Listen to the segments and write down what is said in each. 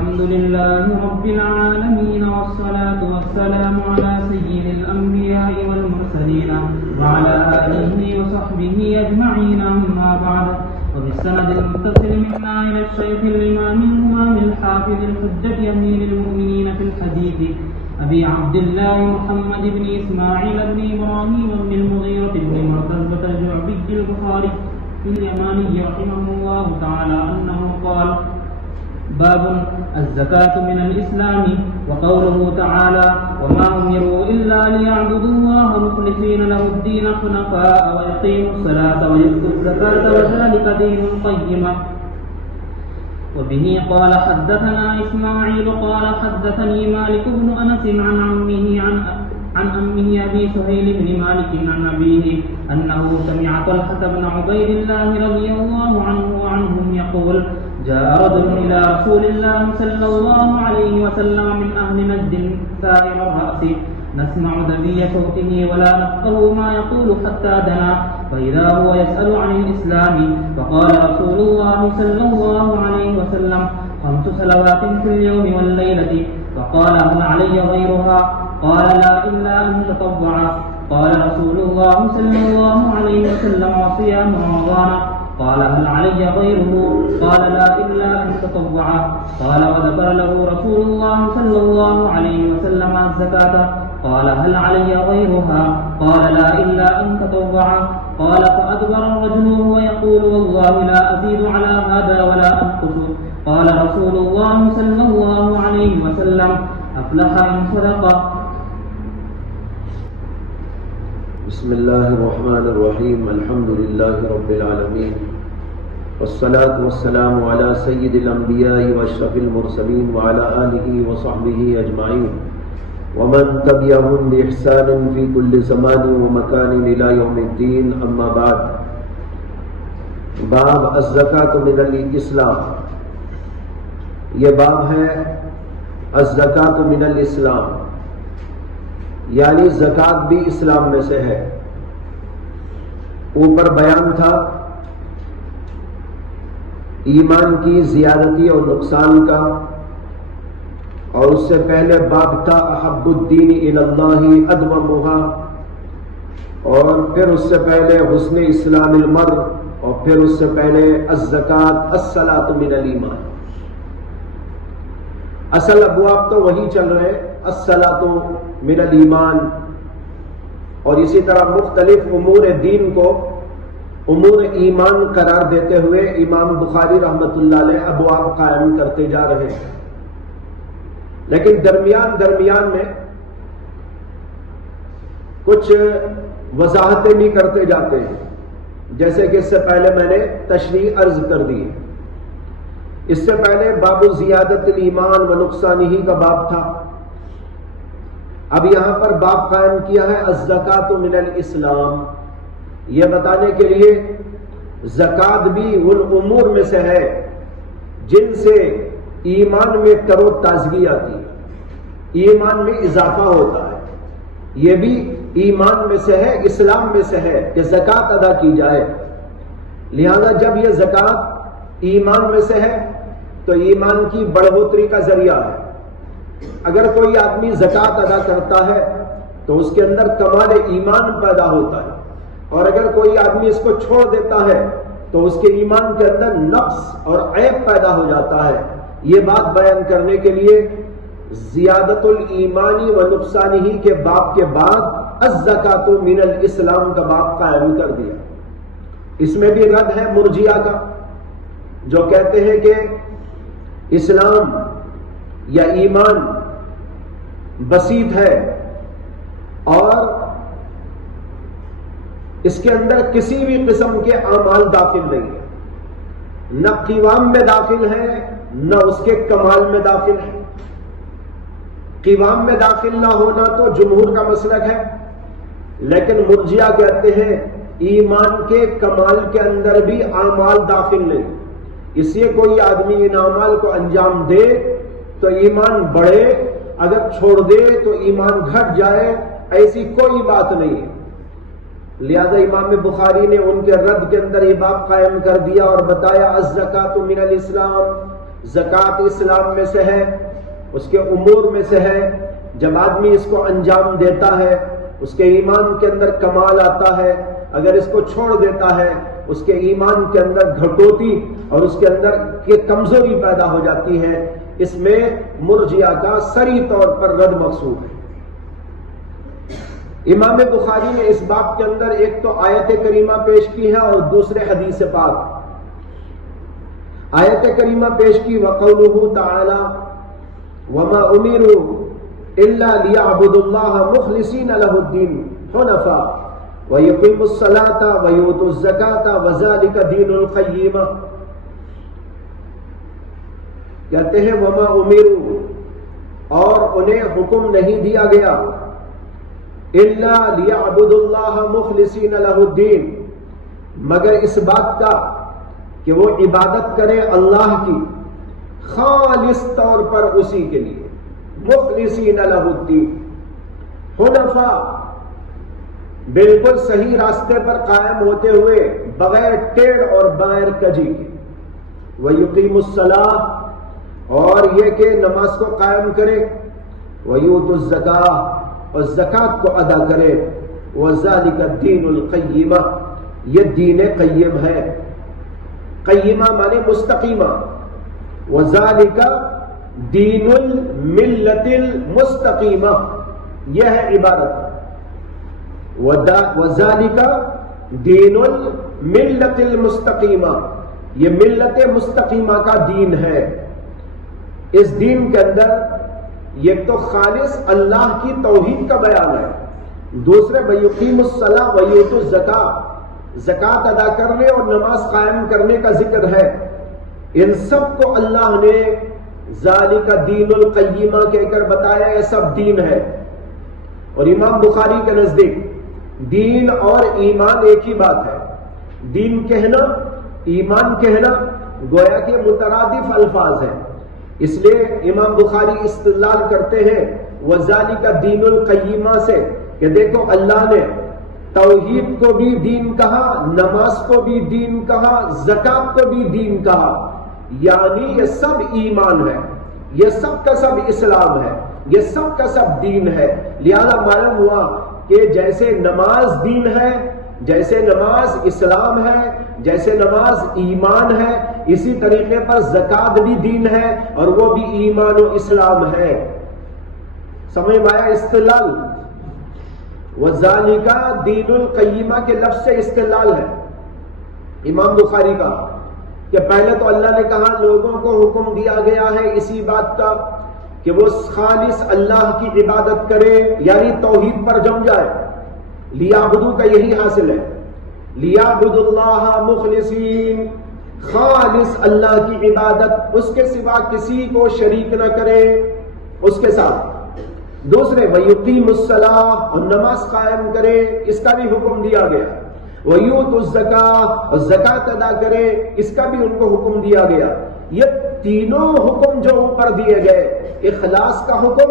الحمد لله رب العالمين والصلاة والسلام على سيد الأنبياء والمرسلين وعلى آله وصحبه أجمعين أما بعد وبالسند المتصل منا إلى الشيخ الإمام الإمام الحافظ الحجة أمير المؤمنين في الحديث أبي عبد الله محمد بن إسماعيل بن إبراهيم بن المغيرة بن مرتزبة الجعبي البخاري اليماني رحمه الله تعالى أنه قال: باب الزكاة من الإسلام. وقوله تعالى: وما أمروا إلا ليعبدوا الله مخلصين له الدين حنفاء ويقيموا الصلاة ويؤتوا الزكاة وذلك دين القيمة. وبه قال حدثنا إسماعيل قال حدثني مالك بن أنس عن أمه أبي سهيل بن مالك عن أبيه أنه سمع طلحة بن عبيد الله رضي الله عنه وعنهم يقول: جاء رجل إلى رسول الله صلى الله عليه وسلم من أهل نجد سائر الرأس نسمع دبي صوته ولا نفقه ما يقول حتى دنا فإذا هو يسأل عن الإسلام فقال رسول الله صلى الله عليه وسلم: 5 صلوات في اليوم والليلة. فقال: هل علي غيرها؟ قال: لا إلا أن تطوع. قال رسول الله صلى الله عليه وسلم: وصيام رمضان. قال: هل علي غيره؟ قال: لا إلا أن تطوع. قال: وذكر له رسول الله صلى الله عليه وسلم الزكاة. قال: هل علي غيرها؟ قال: لا إلا أن تطوع. قال: فأدبر الرجل وهو يقول: والله لا أزيد على هذا ولا أنقص. قال رسول الله صلى الله عليه وسلم: أفلح إن صدق. بسم الله الرحمن الرحيم. الحمد لله رب العالمين والصلاة والسلام على سيد الأنبياء وأشرف المرسلين وعلى آله وصحبه أجمعين ومن تبعهم بإحسان في كل زمان ومكان إلى يوم الدين. أما بعد. باب الزکاة من الاسلام. یہ باب ہے الزکاة من الاسلام، یعنی زکوٰۃ بھی اسلام میں سے ہے. اوپر بیان تھا ایمان کی زیادتی اور نقصان کا، اور اس سے پہلے باب تھا احب الدین الی اللہ ادومها، اور پھر اس سے پہلے حسن اسلام المرء، اور پھر اس سے پہلے الزکاۃ الصلاۃ من الایمان. اصل ابواب تو وہی چل رہے، الصلاۃ من الایمان، اور اسی طرح مختلف امور دین کو امور ایمان قرار دیتے ہوئے امام بخاری رحمۃ اللہ علیہ ابواب قائم کرتے جا رہے ہیں. لیکن درمیان میں کچھ وضاحتیں بھی کرتے جاتے ہیں، جیسے کہ اس سے پہلے میں نے تشریح عرض کر دی. اس سے پہلے باب زیادت الایمان و نقصانہ کا باب تھا. اب یہاں پر باب قائم کیا ہے الزکاۃ من الاسلام، یہ بتانے کے لیے زکوٰۃ بھی ان امور میں سے ہے جن سے ایمان میں تر و تازگی آتی ہے، ایمان میں اضافہ ہوتا ہے. یہ بھی ایمان میں سے ہے، اسلام میں سے ہے کہ زکوٰۃ ادا کی جائے. لہذا جب یہ زکوٰۃ ایمان میں سے ہے تو ایمان کی بڑھوتری کا ذریعہ ہے. اگر کوئی آدمی زکوٰۃ ادا کرتا ہے تو اس کے اندر کمال ایمان پیدا ہوتا ہے، اور اگر کوئی آدمی اس کو چھوڑ دیتا ہے تو اس کے ایمان کے اندر نقص اور عیب پیدا ہو جاتا ہے. یہ بات بیان کرنے کے لیے زیادت الایمانی و نقصانہ کے باب کے بعد الزکاۃ من الاسلام کا باب قائم کر دیا. اس میں بھی رد ہے مرجئہ کا، جو کہتے ہیں کہ اسلام یا ایمان بسیط ہے اور اس کے اندر کسی بھی قسم کے اعمال داخل نہیں ہیں، نہ قوام میں داخل ہے نہ اس کے کمال میں داخل ہے. قوام میں داخل نہ ہونا تو جمہور کا مسلک ہے، لیکن مرجئہ کہتے ہیں ایمان کے کمال کے اندر بھی اعمال داخل نہیں. اس لیے کوئی آدمی ان اعمال کو انجام دے تو ایمان بڑھے، اگر چھوڑ دے تو ایمان گھٹ جائے، ایسی کوئی بات نہیں ہے. لہذا امام بخاری نے ان کے رد کے اندر یہ باب قائم کر دیا اور بتایا الزکاۃ من الاسلام، زکوٰۃ اسلام میں سے ہے، اس کے امور میں سے ہے۔ جب آدمی اس کو انجام دیتا ہے اس کے ایمان کے اندر کمال آتا ہے، اگر اس کو چھوڑ دیتا ہے اس کے ایمان کے اندر گھٹوتی اور اس کے اندر کی کمزوری پیدا ہو جاتی ہے۔ اس میں مرجئہ کا صریح طور پر رد مقصود ہے۔ امام بخاری نے اس باب کے اندر ایک تو آیت کریمہ پیش کی ہے اور دوسرے حدیث پاک۔ آیت کریمہ پیش کی وقولہ تعالی وما امروا الا ليعبدوا الله مخلصين له الدين حنفاء ويقيموا الصلاة ويؤتوا الزكاة وذلك دين القيمة۔ کہتے ہیں وما امروا، اور انہیں حکم نہیں دیا گیا، الا ليعبدوا الله مخلصين له الدين، مگر اس بات کا کہ وہ عبادت کرے اللہ کی خالص طور پر اسی کے لیے، مخلصین لہ الدین، حنفاء، بالکل صحیح راستے پر قائم ہوتے ہوئے بغیر ٹیڑھ اور بائر کجی کے، وَيُقِيمُ الصَّلَاةَ، اور یہ کہ نماز کو قائم کرے، وَيُؤْتُ الزَّكَاةَ، اور زکوٰۃ کو ادا کرے، وَذَلِكَ الدِّينُ الْقَيِّمَةُ، یہ دین قیم ہے۔ قیمہ مانے مستقیمہ، وَذَلِكَ دین الملت المستقیمہ، یہ ہے عبادت۔ وَذَلِكَ دین الملت المستقیمہ، یہ ملت مستقیمہ کا دین ہے۔ اس دین کے اندر ایک تو خالص اللہ کی توحید کا بیان ہے، دوسرے وَيُقِيمُ الصَّلَاةَ وَيُؤْتُ الزَّكَاةَ، زکوٰۃ ادا کرنے اور نماز قائم کرنے کا ذکر ہے۔ ان سب کو اللہ نے ذالک دین القیمہ کہہ کر بتایا، یہ سب دین ہے۔ اور امام بخاری کے نزدیک دین اور ایمان ایک ہی بات ہے۔ دین کہنا، ایمان کہنا گویا کہ مترادف الفاظ ہیں، اس لیے امام بخاری استدلال کرتے ہیں وذالک دین القیمہ سے کہ دیکھو اللہ نے توحید کو بھی دین کہا، نماز کو بھی دین کہا، زکوٰۃ کو بھی دین کہا، یعنی یہ سب ایمان ہے، یہ سب کا سب اسلام ہے، یہ سب کا سب دین ہے۔ لہذا معلوم ہوا کہ جیسے نماز دین ہے، جیسے نماز اسلام ہے، جیسے نماز ایمان ہے، اسی طریقے پر زکوٰۃ بھی دین ہے اور وہ بھی ایمان و اسلام ہے۔ سمجھ میں آیا استدلال؟ وَذَلِكَ دین القیمہ کے لفظ سے استدلال ہے امام بخاری کا، کہ پہلے تو اللہ نے کہا لوگوں کو حکم دیا گیا ہے اسی بات کا کہ وہ خالص اللہ کی عبادت کرے، یعنی توحید پر جم جائے۔ لیعبدو کا یہی حاصل ہے، لیعبدوا اللہ مخلصین، خالص اللہ کی عبادت، اس کے سوا کسی کو شریک نہ کرے اس کے ساتھ۔ دوسرے وَيُقِيمُ الصَّلَاةَ، اور نماز قائم کرے، اس کا بھی حکم دیا گیا۔ وَيُؤْتُ الزَّكَاةَ، اور زکوٰۃ ادا کرے، اس کا بھی ان کو حکم دیا گیا۔ یہ تینوں حکم جو اوپر دیے گئے، اخلاص کا حکم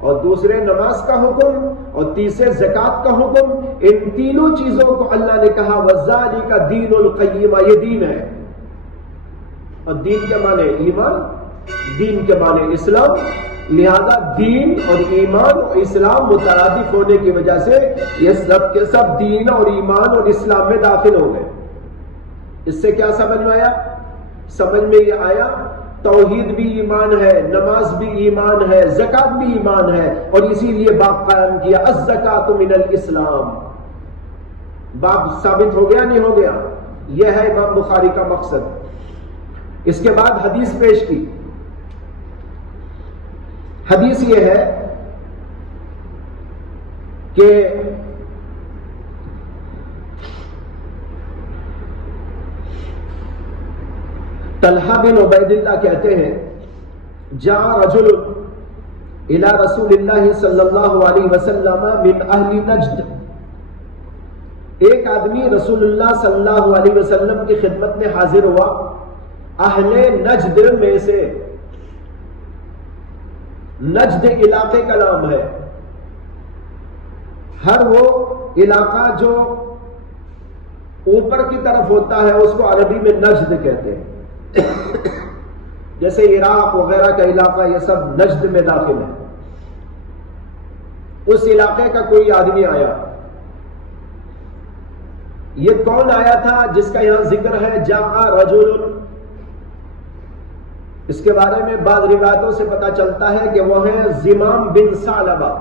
اور دوسرے نماز کا حکم اور تیسرے زکوٰۃ کا حکم، ان تینوں چیزوں کو اللہ نے کہا وَذَلِكَ دین القیمہ، یہ دین ہے۔ اور دین کے معنی ایمان، دین کے معنی اسلام، لہذا دین اور ایمان اور اسلام مترادف ہونے کی وجہ سے یہ سب کے سب دین اور ایمان اور اسلام میں داخل ہو گئے۔ اس سے کیا سمجھ میں آیا؟ سمجھ میں یہ آیا توحید بھی ایمان ہے، نماز بھی ایمان ہے، زکوٰۃ بھی ایمان ہے، اور اسی لیے باب قائم کیا الزکوٰۃ من الاسلام۔ باب ثابت ہو گیا نہیں ہو گیا؟ یہ ہے امام بخاری کا مقصد۔ اس کے بعد حدیث پیش کی۔ حدیث یہ ہے کہ طلحہ بن عبید اللہ کہتے ہیں جاء رجل الى رسول اللہ صلی اللہ علیہ وسلم من اہل نجد، ایک آدمی رسول اللہ صلی اللہ علیہ وسلم کی خدمت میں حاضر ہوا اہل نجد میں سے۔ نجد علاقے کا نام ہے، ہر وہ علاقہ جو اوپر کی طرف ہوتا ہے اس کو عربی میں نجد کہتے ہیں۔ جیسے عراق وغیرہ کا علاقہ یہ سب نجد میں داخل ہے. اس علاقے کا کوئی آدمی آیا. یہ کون آیا تھا جس کا یہاں ذکر ہے جاء رجل؟ اس کے بارے میں بعض روایتوں سے پتا چلتا ہے کہ وہ ہیں زمام بن ثعلبہ.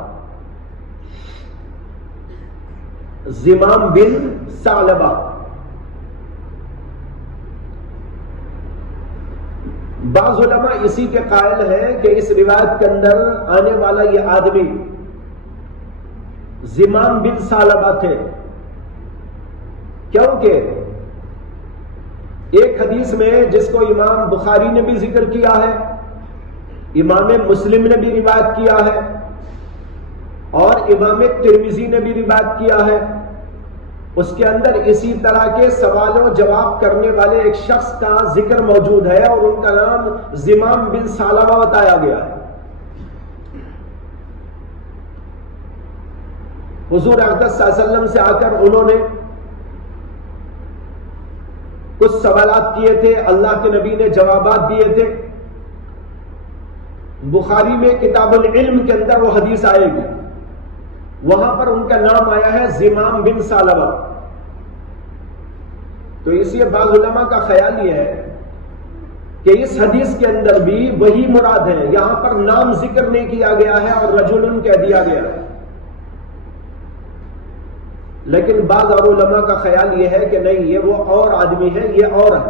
زمام بن ثعلبہ. بعض علماء اسی کے قائل ہیں کہ اس روایت کے اندر آنے والا یہ آدمی زمام بن ثعلبہ تھے، کیونکہ ایک حدیث میں جس کو امام بخاری نے بھی ذکر کیا ہے، امام مسلم نے بھی روایت کیا ہے اور امام ترمذی نے بھی روایت کیا ہے، اس کے اندر اسی طرح کے سوال و جواب کرنے والے ایک شخص کا ذکر موجود ہے اور ان کا نام زمام بن ثعلبہ بتایا گیا ہے. حضور اقدس صلی اللہ علیہ وسلم سے آ کر انہوں نے کچھ سوالات کیے تھے، اللہ کے نبی نے جوابات دیے تھے. بخاری میں کتاب العلم کے اندر وہ حدیث آئے گی، وہاں پر ان کا نام آیا ہے زمام بن ثعلبہ. تو اس لیے بعض علماء کا خیال یہ ہے کہ اس حدیث کے اندر بھی وہی مراد ہے، یہاں پر نام ذکر نہیں کیا گیا ہے اور رجل کہہ دیا گیا ہے. لیکن بعض اور علماء کا خیال یہ ہے کہ نہیں، یہ وہ اور آدمی ہے، یہ اور ہے.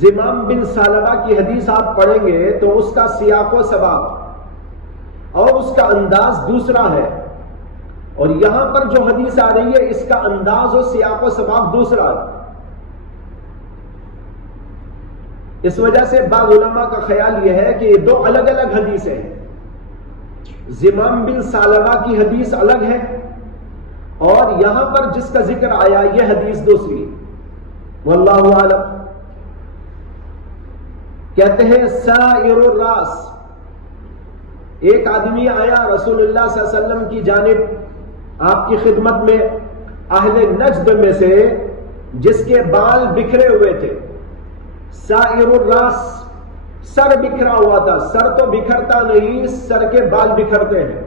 زمام بن ثعلبہ کی حدیث آپ پڑھیں گے تو اس کا سیاق و سباق اور اس کا انداز دوسرا ہے، اور یہاں پر جو حدیث آ رہی ہے اس کا انداز و سیاق و سباق دوسرا ہے. اس وجہ سے بعض علماء کا خیال یہ ہے کہ یہ دو الگ الگ حدیثیں ہیں. زمام بن ثعلبہ کی حدیث الگ ہے اور یہاں پر جس کا ذکر آیا یہ حدیث دوسری. واللہ اعلم. کہتے ہیں سائر الراس، ایک آدمی آیا رسول اللہ صلی اللہ علیہ وسلم کی جانب آپ کی خدمت میں، اہل نجد میں سے جس کے بال بکھرے ہوئے تھے. سائر الراس، سر بکھرا ہوا تھا. سر تو بکھرتا نہیں، سر کے بال بکھرتے ہیں.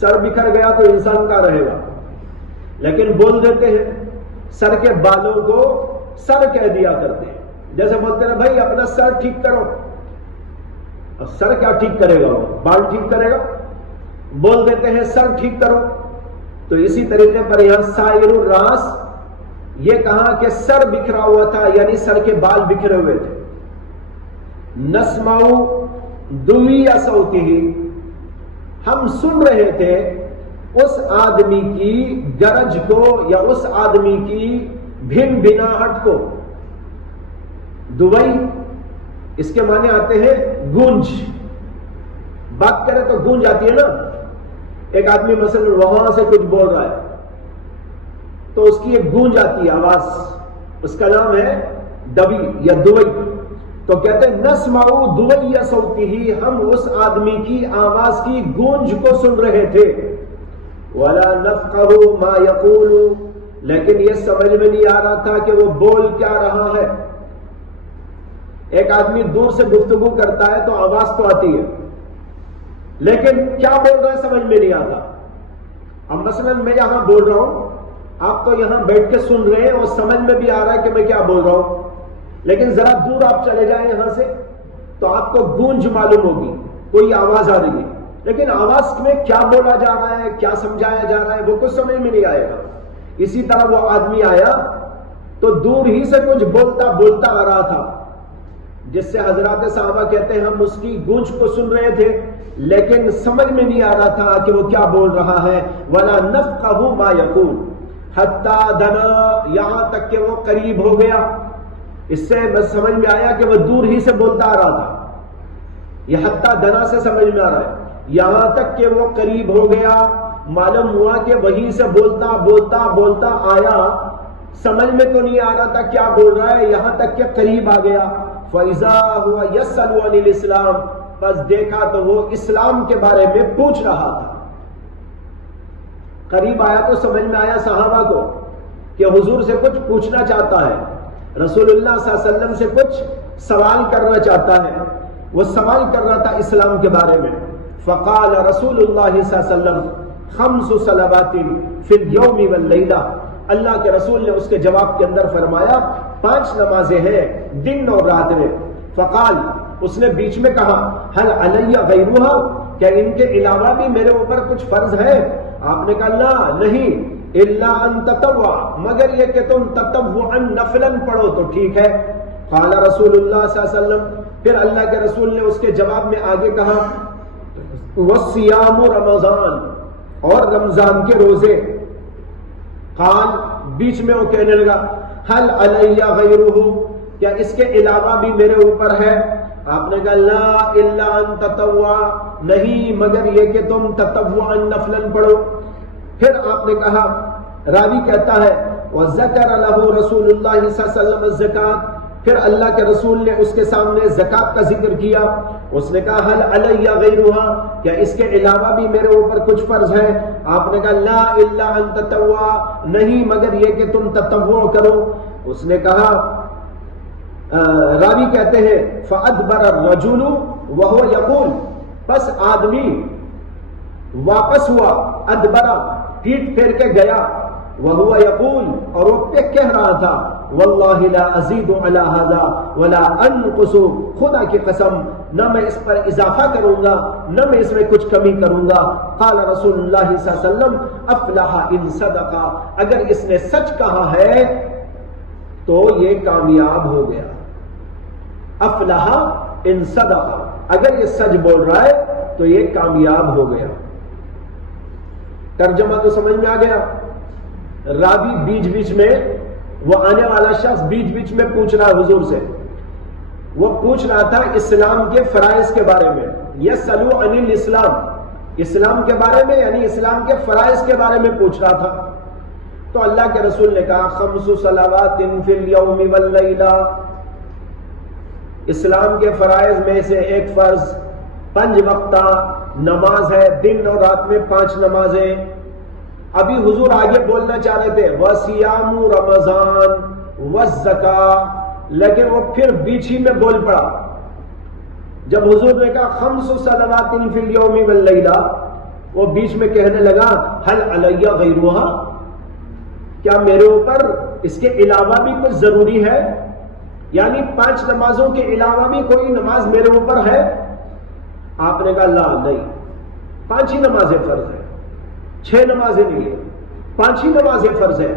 سر بکھر گیا تو انسان کا رہے گا، لیکن بول دیتے ہیں سر کے بالوں کو سر کہہ دیا کرتے ہیں. جیسے بولتے ہیں بھائی اپنا سر ٹھیک کرو، اور سر کیا ٹھیک کرے گا؟ وہ بال ٹھیک کرے گا. بول دیتے ہیں سر ٹھیک کرو. تو اسی طریقے پر یہاں سائر الراس یہ کہا کہ سر بکھرا ہوا تھا، یعنی سر کے بال بکھرے ہوئے تھے. نسمع دوی صوتہ، ہم سن رہے تھے اس آدمی کی گرج کو یا اس آدمی کی بھن بھناہٹ کو. دوئی اس کے معنی آتے ہیں گونج. بات کرے تو گونج آتی ہے نا. ایک آدمی مثلا وہاں سے کچھ بول رہا ہے تو اس کی ایک گونج آتی ہے، آواز، اس کا نام ہے دوی یا دوئی. تو کہتے ہیں نسمع دوی صوتہ، ہم اس آدمی کی آواز کی گونج کو سن رہے تھے. ولا نفقہ ما یقول، لیکن یہ سمجھ میں نہیں آ رہا تھا کہ وہ بول کیا رہا ہے. ایک آدمی دور سے گفتگو کرتا ہے تو آواز تو آتی ہے، لیکن کیا بول رہا ہے سمجھ میں نہیں آتا. اب مثلا میں یہاں بول رہا ہوں، آپ تو یہاں بیٹھ کے سن رہے ہیں اور سمجھ میں بھی آ رہا ہے کہ میں کیا بول رہا ہوں، لیکن ذرا دور آپ چلے جائیں یہاں سے تو آپ کو گونج معلوم ہوگی، کوئی آواز آ رہی ہے، لیکن آواز میں کیا بولا جا رہا ہے، کیا سمجھایا جا رہا ہے، وہ کچھ سمجھ میں نہیں آئے گا. اسی طرح وہ آدمی آیا تو دور ہی سے کچھ بولتا بولتا آ رہا تھا، جس سے حضرات صحابہ کہتے ہیں ہم اس کی گونج کو سن رہے تھے لیکن سمجھ میں نہیں آ رہا تھا کہ وہ کیا بول رہا ہے. وَلَا نَفْقَهُ مَا يَقُولُ حَتَّى دَنَا، یہاں تک کہ وہ قریب ہو گیا. اس سے سمجھ میں آیا کہ وہ دور ہی سے بولتا آ رہا تھا. یہ حتیٰ دنا سے سمجھ میں آ رہا ہے، یہاں تک کہ وہ قریب ہو گیا. معلوم ہوا کہ وہیں سے بولتا بولتا بولتا آیا، سمجھ میں تو نہیں آ رہا تھا کیا بول رہا ہے، یہاں تک کہ قریب آ گیا. فَإِذَا هُوَ يَسْأَلُ عَنِ الْإِسْلَامِ، بس دیکھا تو وہ اسلام کے بارے میں پوچھ رہا تھا. قریب آیا تو سمجھ میں آیا صحابہ کو کہ حضور سے کچھ پوچھنا چاہتا ہے. رسول اللہ صلی اللہ علیہ وسلم سے کچھ سوال کرنا چاہتا ہے. وہ سوال کر رہا تھا اسلام کے بارے میں. فقال رسول اللہ صلی اللہ علیہ وسلم 5 صلوات فی اليوم واللیلہ. اللہ کے رسول نے اس کے جواب کے اندر فرمایا 5 نمازیں ہیں دن اور رات میں. فقال اس نے بیچ میں کہا هل علی غیرها, کیا ان کے علاوہ بھی میرے اوپر کچھ فرض ہے؟ آپ نے کہا لا نہیں, الا ان تطوع, مگر یہ کہ تم تطوعا نفلا پڑھو تو ٹھیک ہے. قال رسول اللہ صلی اللہ علیہ وسلم, پھر اللہ کے رسول نے اس کے جواب میں آگے کہا والصیام رمضان, اور رمضان کے روزے. قال بیچ میں وہ کہنے لگا هل علی غیرہ, کیا اس کے علاوہ بھی میرے اوپر ہے؟ آپ نے کہا لا الا ان تطوع, نہیں مگر یہ کہ تم تطوعا نفلا پڑھو. پھر آپ نے کہا, راوی کہتا ہے وذکر له رسول اللہ صلی اللہ علیہ وسلم الزکات, پھر اللہ کے رسول نے اس کے سامنے زکات کا ذکر کیا. اس نے کہا هل علی غیرها, کیا اس کے علاوہ بھی میرے اوپر کچھ فرض ہے؟ آپ نے کہا لا الا ان تطوع, نہیں مگر یہ کہ تم تطوع کرو. اس نے کہا, راوی کہتے ہیں فَأَدْبَرَ الرَّجُلُ وَهُوَ يَقُولُ, پس آدمی واپس ہوا, ادبرا پیٹ پھیر کے گیا, وَهُوَ يَقُولُ, اور وہ پہ کہہ رہا تھا وَاللَّهِ لَا أَزِيدُ عَلَى هَذَا وَلَا أَنْقُصُ, خدا کی قسم نہ میں اس پر اضافہ کروں گا نہ میں اس میں کچھ کمی کروں گا. قال رسول اللہ صلی اللہ علیہ وسلم افلح ان صدقا, اگر اس نے سچ کہا ہے تو یہ کامیاب ہو گیا. افلح ان صدقا, اگر یہ سچ بول رہا ہے تو یہ کامیاب ہو گیا. ترجمہ تو سمجھ میں آ گیا. راوی بیچ بیچ میں, وہ آنے والا شخص بیچ بیچ میں پوچھ رہا ہے حضور سے, وہ پوچھ رہا تھا اسلام کے فرائض کے بارے میں. یسألو عن الاسلام, اسلام کے بارے میں, یعنی اسلام کے فرائض کے بارے میں پوچھ رہا تھا. تو اللہ کے رسول نے کہا 5 صلوات فی اليوم واللیلہ, اسلام کے فرائض میں سے ایک فرض 5 وقتہ نماز ہے, دن اور رات میں 5 نمازیں. ابھی حضور آگے بولنا چاہ رہے تھے وَصِيَامُ رَمَضَانَ وَالزَّكَاةُ, لیکن وہ پھر بیچ ہی میں بول پڑا. جب حضور نے کہا 5 صلوات فی اليوم واللیلہ, وہ بیچ میں کہنے لگا هل علی غیرها, کیا میرے اوپر اس کے علاوہ بھی کچھ ضروری ہے؟ یعنی 5 نمازوں کے علاوہ بھی کوئی نماز میرے اوپر ہے؟ آپ نے کہا لا, نہیں, 5 ہی نمازیں فرض ہیں, 6 نمازیں نہیں ہیں, 5 ہی نمازیں فرض ہیں.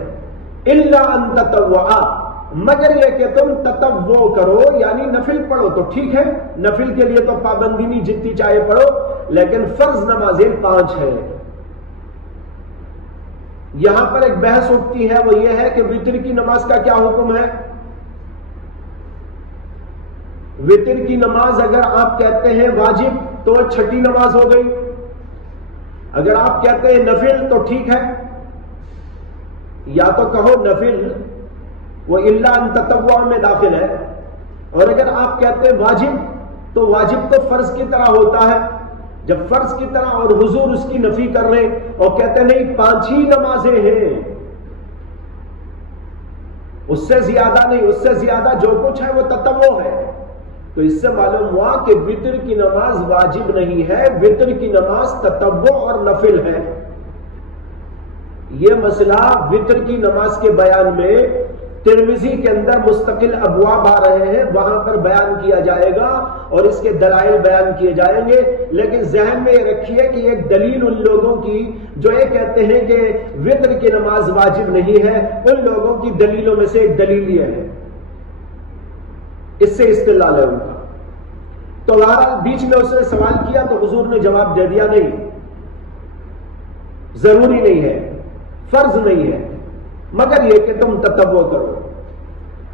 الا ان تطوع, مگر یہ کہ تم تطوع کرو, یعنی نفل پڑھو تو ٹھیک ہے. نفل کے لیے تو پابندی نہیں, جتنی چاہے پڑھو, لیکن فرض نمازیں 5 ہیں. یہاں پر ایک بحث اٹھتی ہے, وہ یہ ہے کہ وتر کی نماز کا کیا حکم ہے. وتر کی نماز اگر آپ کہتے ہیں واجب تو 6ٹھی نماز ہو گئی, اگر آپ کہتے ہیں نفل تو ٹھیک ہے. یا تو کہو نفل وہ الا ان تطوع میں داخل ہے, اور اگر آپ کہتے ہیں واجب تو واجب تو فرض کی طرح ہوتا ہے. جب فرض کی طرح, اور حضور اس کی نفی کر رہے اور کہتے نہیں 5 ہی نمازیں ہیں, اس سے زیادہ نہیں, اس سے زیادہ جو کچھ ہے وہ تطوع ہے. تو اس سے معلوم ہوا کہ وتر کی نماز واجب نہیں ہے, وتر کی نماز تطوع اور نفل ہے. یہ مسئلہ وتر کی نماز کے بیان میں ترمذی کے اندر مستقل ابواب آ رہے ہیں, وہاں پر بیان کیا جائے گا اور اس کے دلائل بیان کیے جائیں گے. لیکن ذہن میں یہ رکھیے کہ ایک دلیل ان لوگوں کی جو یہ کہتے ہیں کہ وتر کی نماز واجب نہیں ہے, ان لوگوں کی دلیلوں میں سے ایک دلیل یہ ہے, اس سے استدلال ہے ان کا. تو بہرحال بیچ میں اس نے سوال کیا تو حضور نے جواب دے دیا نہیں, ضروری نہیں ہے, فرض نہیں ہے, مگر یہ کہ تم تطوع کرو.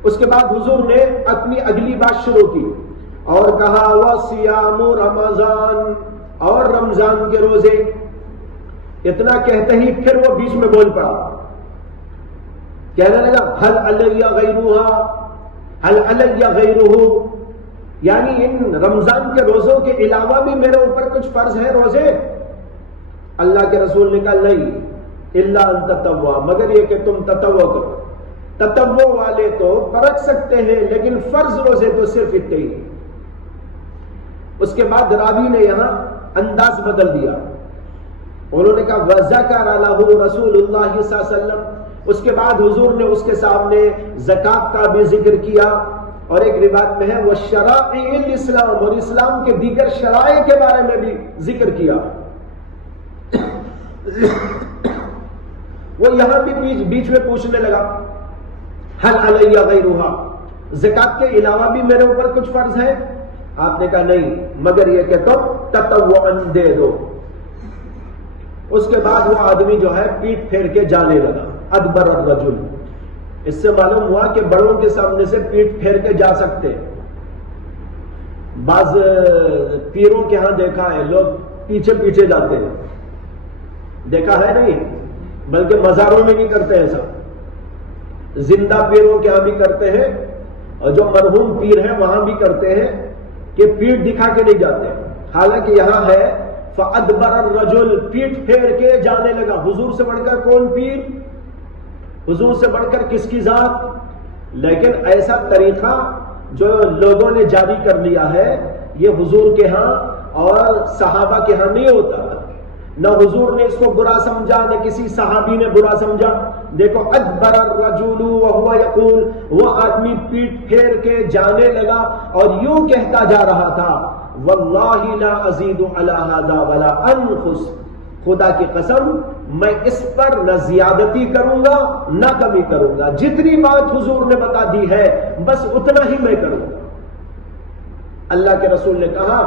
اس کے بعد حضور نے اپنی اگلی بات شروع کی اور کہا وَصِيَامُ رَمَضَانَ, اور رمضان کے روزے. اتنا کہتے ہی پھر وہ بیچ میں بول پڑا, کہنے لگا هل علی غیرها, هل علی غیرہ, یعنی ان رمضان کے روزوں کے علاوہ بھی میرے اوپر کچھ فرض ہے روزے. اللہ کے رسول نے کہا نہیں, الا ان تطوع, مگر یہ کہ تم تطوع کرو. تطوع والے تو پرکھ سکتے ہیں، لیکن فرض روزے تو صرف اتنے ہی۔ اس کے بعد راوی نے یہاں انداز بدل دیا، انہوں نے کہا وَذَكَرَ لَهُ رسول اللہ صلی اللہ علیہ وسلم، اس کے بعد حضور نے اس کے سامنے زکوٰۃ کا بھی ذکر کیا، اور ایک روایت میں ہے وَشَرَائِعِ الْإِسْلَامِ، اور اسلام کے دیگر شرائع کے بارے میں بھی ذکر کیا۔ وہ یہاں بھی بیچ میں پوچھنے لگا حل علیہ غیرہا، زکوٰۃ کے علاوہ بھی میرے اوپر کچھ فرض ہے؟ آپ نے کہا نہیں، مگر یہ کہ تم تطوعاً دے دو۔ اس کے بعد وہ آدمی جو ہے پیٹ پھیر کے جانے لگا، ادبر الرجل۔ اس سے معلوم ہوا کہ بڑوں کے سامنے سے پیٹ پھیر کے جا سکتے۔ بعض پیروں کے ہاں دیکھا ہے لوگ پیچھے پیچھے جاتے ہیں، دیکھا ہے نہیں، بلکہ مزاروں میں بھی کرتے ہیں ایسا، زندہ پیروں کے ہاں بھی کرتے ہیں، اور جو مرحوم پیر ہیں وہاں بھی کرتے ہیں کہ پیٹ دکھا کے نہیں جاتے۔ حالانکہ یہاں ہے فَأَدْبَرَ الرَّجُلُ، پیٹ پھیر کے جانے لگا۔ حضور سے بڑھ کر کون پیر، حضور سے بڑھ کر کس کی ذات؟ لیکن ایسا طریقہ جو لوگوں نے جاری کر لیا ہے یہ حضور کے ہاں اور صحابہ کے ہاں نہیں ہوتا، نہ حضور نے اس کو برا سمجھا نہ کسی صحابی نے برا سمجھا۔ دیکھو ادبر الرجل وهو يقول، وہ آدمی پیٹ پھیر کے جانے لگا اور یوں کہتا جا رہا تھا واللہ لا ازید علی هذا ولا انقص، خدا کی قسم میں اس پر نہ زیادتی کروں گا نہ کمی کروں گا، جتنی بات حضور نے بتا دی ہے بس اتنا ہی میں کروں گا۔ اللہ کے رسول نے کہا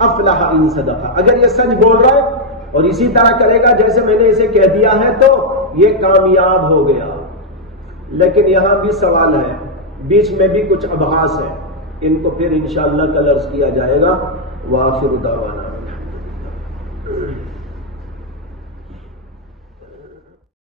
افلح ان صدقہ، اگر یہ سچ بول رہا ہے اور اسی طرح کرے گا جیسے میں نے اسے کہہ دیا ہے تو یہ کامیاب ہو گیا۔ لیکن یہاں بھی سوال ہے، بیچ میں بھی کچھ ابحاث ہے، ان کو پھر انشاءاللہ کل عرض کیا جائے گا۔ وآخر دعوانا